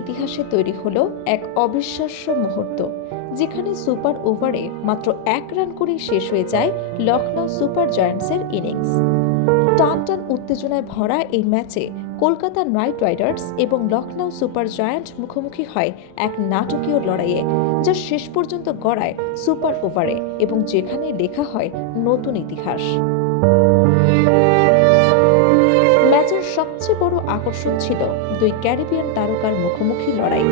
ইতিহাসে তৈরি হলো এক অবিশ্বাস্য মুহূর্ত, যেখানে সুপার ওভারে মাত্র 1 রান করেই শেষ হয়ে যায় লখনউ সুপার জায়ান্টসের ইনিংস। টান টান উত্তেজনায় ভরা এই ম্যাচে কলকাতা নাইট রাইডার্স এবং লখনউ সুপার জায়ান্ট মুখোমুখি হয় এক নাটকীয় লড়াইয়ে, যা শেষ পর্যন্ত গড়ায় সুপার ওভারে এবং যেখানে লেখা হয় নতুন ইতিহাস। ম্যাচের সবচেয়ে বড় আকর্ষণ ছিল দুই ক্যারিবিয়ান তারকার মুখোমুখি লড়াই,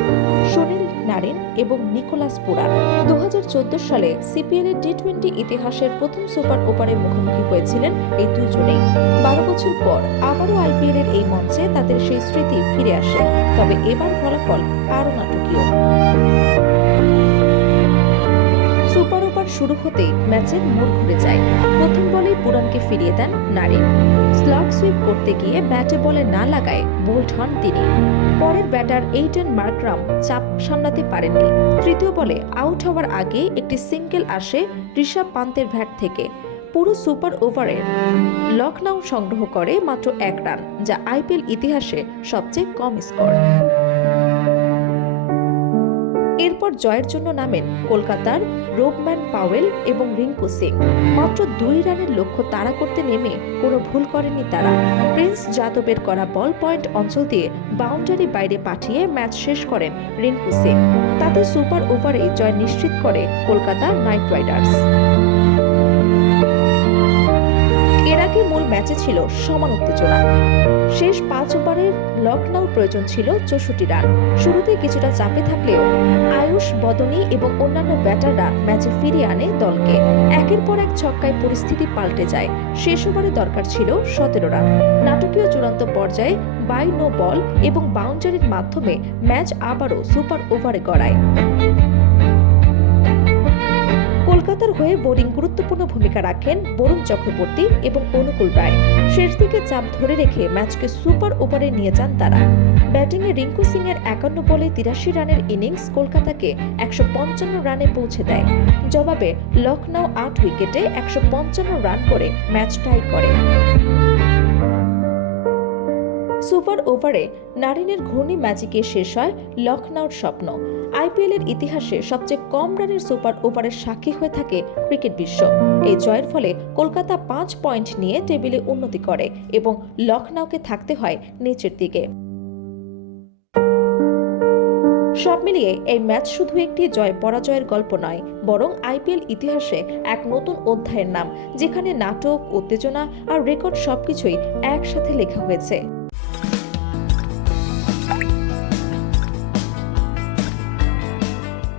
সুনীল নারিন এবং নিকোলাস পুরান। 2014 সালে সিপিএল এর টি-20 ইতিহাসের প্রথম সুপার ওভারে মুখোমুখি হয়েছিলেন এই দুজনেই। 12 বছর পর আবারও আইপিএল এর এই মঞ্চে তাদের সেই স্মৃতি ফিরে আসে, তবে এবার ফলাফল আরও নাটকীয়। সুপার ওভার শুরু হতেই ম্যাচের মোড় ঘুরে যায়। প্রথম বলেই পুরানকে ফিরিয়ে দেন নারিন। স্লট সুইপ করতে গিয়ে ব্যাটে বলে না লাগায় বোল্ড হন তিনি। পরের ব্যাটার এইডেন মার্করাম চাপ সামলাতে পারেননি। তৃতীয় বলে আউট হওয়ার আগে একটি সিঙ্গেল আসে ঋষভ পান্তের ব্যাট থেকে। পুরো সুপার ওভারে লখনউ সংগ্রহ করে মাত্র 1 রান, যা আইপিএল ইতিহাসে সবচেয়ে কম স্কোর। এরপর জয়ের জন্য নামেন কলকাতার রোবম্যান পাওয়েল এবং রিঙ্কু সিং। মাত্র 2 রানের লক্ষ্য তাড়া করতে নেমে কোনো ভুল করেননি তারা। প্রিন্স যাদবের করা বল পয়েন্ট অঞ্চল দিয়ে বাউন্ডারি বাইরে পাঠিয়ে ম্যাচ শেষ করেন রিঙ্কু সিং। তাতে সুপার ওভারে জয় নিশ্চিত করে কলকাতা নাইট রাইডার্স। এর আগে মূল ম্যাচে ছিল সমান উত্তেজনা। শেষ 5 ওভারের লখনউর প্রয়োজন ছিল 64 রান। শুরুতে কিছুটা চাপে থাকলেও আয়ুষ বদনী এবং অন্যান্য ব্যাটাররা ম্যাচে ফিরিয়ে আনে দলকে। একের পর এক ছক্কায় পরিস্থিতি পাল্টে যায়। শেষ ওভারে দরকার ছিল 17 রান। নাটকীয় চূড়ান্ত পর্যায়ে বাই নো বল এবং বাউন্ডারির মাধ্যমে ম্যাচ আবারও সুপার ওভারে গড়ায়। কলকাতার হয়ে বোলিং গুরুত্বপূর্ণ ভূমিকা রাখেন বরুণ চক্রবর্তী এবং অনুকূল রায়। শেষ দিকে চাপ ধরে রেখে ম্যাচকে সুপার ওভারে নিয়ে যান তারা। ব্যাটিংয়ে রিঙ্কু সিং এর 51 বলে 83 রানের ইনিংস কলকাতাকে 155 রানে পৌঁছে দেয়। জবাবে লখনউ 8 উইকেটে 155 রান করে ম্যাচ টাই করে। সুপার ওভারে নারিনের ঘূর্ণি ম্যাজিকে শেষ হয় লখনউর স্বপ্ন। আইপিএল এর ইতিহাসে সবচেয়ে কম রানের সুপার ওভারের সাক্ষী হয়ে থাকে ক্রিকেট বিশ্ব। এই জয়ের ফলে কলকাতা 5 পয়েন্ট নিয়ে টেবিলে উন্নতি করে এবং লখনউকে থাকতে হয় নিচের দিকে। সব মিলিয়ে এই ম্যাচ শুধু একটি জয় পরাজয়ের গল্প নয়, বরং আইপিএল ইতিহাসে এক নতুন অধ্যায়ের নাম, যেখানে নাটক, উত্তেজনা আর রেকর্ড সবকিছুই একসাথে লেখা হয়েছে।